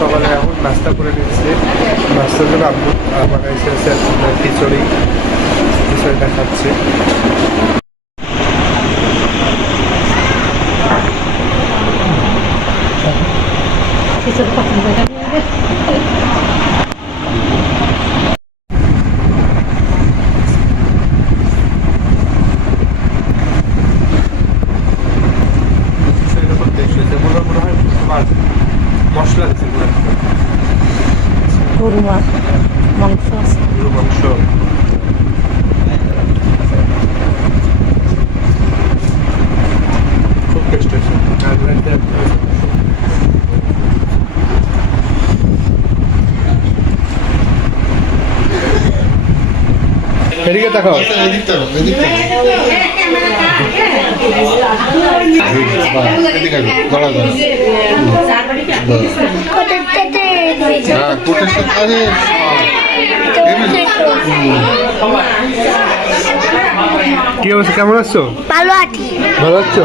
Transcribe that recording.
সকালে এখন নাস্তা করে নিচ্ছি নাস্তার জন্য আব্বু হচ্ছে আপনার খিচুড়ি। খিচুড়িটা খাচ্ছি খিচুড়ি পছন্দ করে খিচুড়িটা খুব টেস্ট হয়েছে মনে মনে হয় তোমার মশলা দিচ্ছে পুরো একটা। গরু মাছ মাংস গরু মাংস। খুব টেস্ট হয়েছে এদিকে তাকাও। হ্যাঁ সাথে আরে কি অবস্থা? কেমন আছো? ভালো আছি। ভালো আছো?